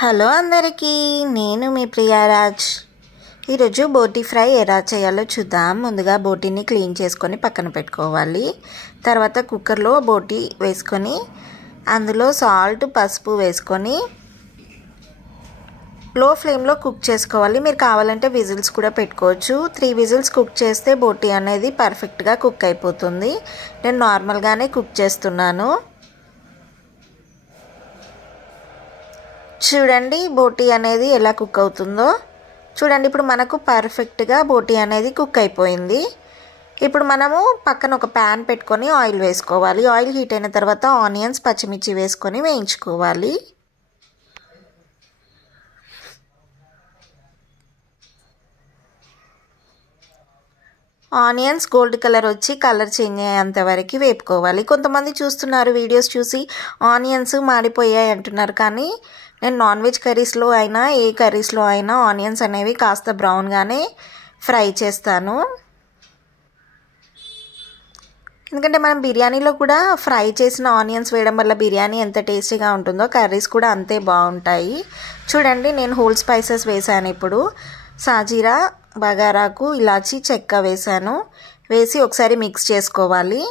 Hello అందరికీ, నేను మీ ప్రియారాజ్. ఈరోజు బోటి ఫ్రై ఎలా చేయాలో చూద్దాం. ముందుగా బోటిని క్లీన్ చేసుకొని పక్కన పెట్టుకోవాలి. తర్వాత కుక్కర్లో బోటి వేసుకొని అందులో సాల్ట్, పసుపు వేసుకొని లో ఫ్లేమ్లో కుక్ చేసుకోవాలి. మీరు కావాలంటే విజిల్స్ కూడా పెట్టుకోవచ్చు. 3 విజిల్స్ కుక్ చేస్తే బోటి అనేది పర్ఫెక్ట్గా కుక్ అయిపోతుంది. నేను నార్మల్గానే కుక్ చేస్తున్నాను. చూడండి బోటి అనేది ఎలా కుక్ అవుతుందో చూడండి. ఇప్పుడు మనకు పర్ఫెక్ట్గా బోటి అనేది కుక్ అయిపోయింది. ఇప్పుడు మనము పక్కన ఒక ప్యాన్ పెట్టుకొని ఆయిల్ వేసుకోవాలి. ఆయిల్ హీట్ అయిన తర్వాత ఆనియన్స్, పచ్చిమిర్చి వేసుకొని వేయించుకోవాలి. ఆనియన్స్ గోల్డ్ కలర్ వచ్చి కలర్ చేంజ్ అయ్యేంత వరకు వేపుకోవాలి. కొంతమంది చూస్తున్నారు వీడియోస్ చూసి ఆనియన్స్ మాడిపోయాయి అంటున్నారు, కానీ నేను నాన్ వెజ్ కర్రీస్లో అయినా ఏ కర్రీస్లో అయినా ఆనియన్స్ అనేవి కాస్త బ్రౌన్గానే ఫ్రై చేస్తాను. ఎందుకంటే మనం బిర్యానీలో కూడా ఫ్రై చేసిన ఆనియన్స్ వేయడం వల్ల బిర్యానీ ఎంత టేస్టీగా ఉంటుందో కర్రీస్ కూడా అంతే బాగుంటాయి. చూడండి నేను హోల్ స్పైసెస్ వేసాను. ఇప్పుడు సాజీరా, బగారాకు, ఇలాచి, చెక్క వేసాను. వేసి ఒకసారి మిక్స్ చేసుకోవాలి.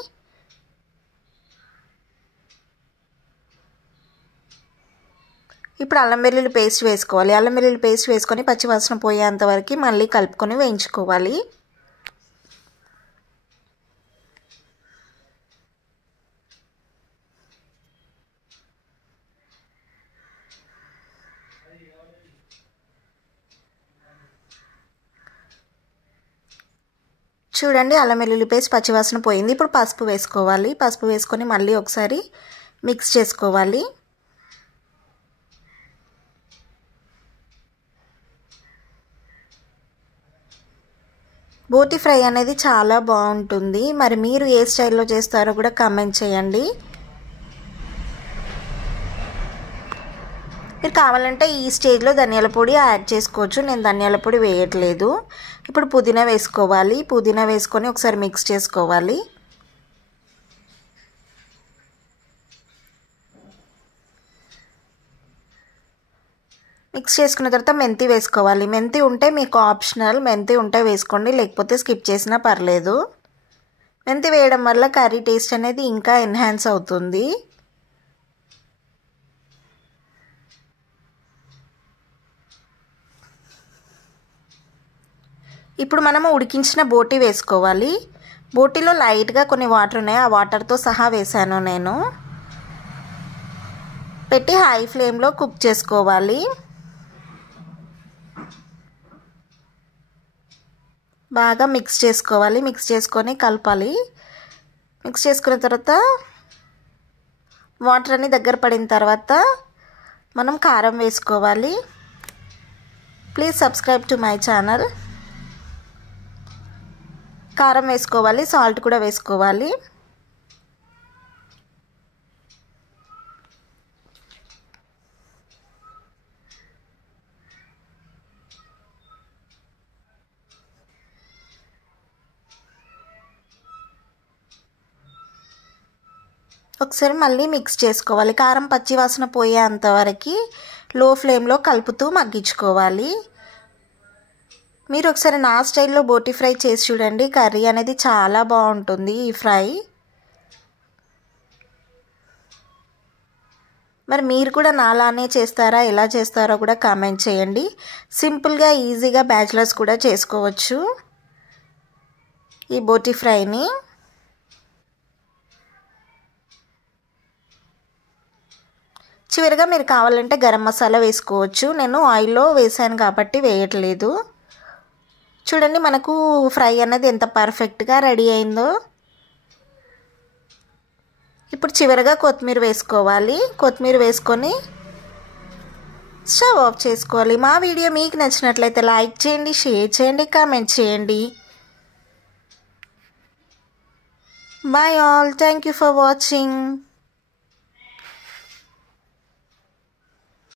ఇప్పుడు అల్లం వెల్లుల్లి పేస్ట్ వేసుకోవాలి. అల్లం వెల్లుల్లి పేస్ట్ వేసుకొని పచ్చివాసన పోయేంత వరకు మళ్ళీ కలుపుకొని వేయించుకోవాలి. చూడండి అల్లం వెల్లుల్లి పేస్ట్ పచ్చివాసన పోయింది. ఇప్పుడు పసుపు వేసుకోవాలి. పసుపు వేసుకొని మళ్ళీ ఒకసారి మిక్స్ చేసుకోవాలి. బోటి ఫ్రై అనేది చాలా బాగుంటుంది. మరి మీరు ఏ స్టైల్లో చేస్తారో కూడా కామెంట్ చేయండి. మీరు కావాలంటే ఈ స్టేజ్లో ధనియాల పొడి యాడ్ చేసుకోవచ్చు. నేను ధనియాల పొడి వేయట్లేదు. ఇప్పుడు పుదీనా వేసుకోవాలి. పుదీనా వేసుకొని ఒకసారి మిక్స్ చేసుకోవాలి. మిక్స్ చేసుకున్న తర్వాత మెంతి వేసుకోవాలి. మెంతి ఉంటే మీకు ఆప్షనల్, మెంతి ఉంటే వేసుకోండి, లేకపోతే స్కిప్ చేసినా పర్లేదు. మెంతి వేయడం వల్ల కర్రీ టేస్ట్ అనేది ఇంకా ఎన్హాన్స్ అవుతుంది. ఇప్పుడు మనము ఉడికించిన బోటి వేసుకోవాలి. బోటిలో లైట్గా కొన్ని వాటర్ ఉన్నాయి, ఆ వాటర్తో సహా వేసాను నేను. పెట్టి హై ఫ్లేమ్లో కుక్ చేసుకోవాలి. బాగా మిక్స్ చేసుకోవాలి. మిక్స్ చేసుకొని కలపాలి. మిక్స్ చేసుకున్న తర్వాత వాటర్ అన్ని దగ్గర పడిన తర్వాత మనం కారం వేసుకోవాలి. Please subscribe to my channel. కారం వేసుకోవాలి, సాల్ట్ కూడా వేసుకోవాలి. ఒకసారి మళ్ళీ మిక్స్ చేసుకోవాలి. కారం పచ్చివాసన పోయేంత వరకు లో ఫ్లేమ్లో కలుపుతూ మగ్గించుకోవాలి. మీరు ఒకసారి నా స్టైల్లో బోటి ఫ్రై చేసి చూడండి. కర్రీ అనేది చాలా బాగుంటుంది ఈ ఫ్రై. మరి మీరు కూడా నాలానే చేస్తారా, ఎలా చేస్తారో కూడా కామెంట్ చేయండి. సింపుల్గా ఈజీగా బ్యాచిలర్స్ కూడా చేసుకోవచ్చు ఈ బోటి ఫ్రైని. చివరిగా మీరు కావాలంటే గరం మసాలా వేసుకోవచ్చు. నేను ఆయిల్లో వేసాను కాబట్టి వేయట్లేదు. చూడండి మనకు ఫ్రై అనేది ఎంత పర్ఫెక్ట్గా రెడీ అయిందో. ఇప్పుడు చివరిగా కొత్తిమీర వేసుకోవాలి. కొత్తిమీర వేసుకొని స్టవ్ ఆఫ్ చేసుకోవాలి. మా వీడియో మీకు నచ్చినట్లయితే లైక్ చేయండి, షేర్ చేయండి, కామెంట్ చేయండి. Bye all. Thank you for watching.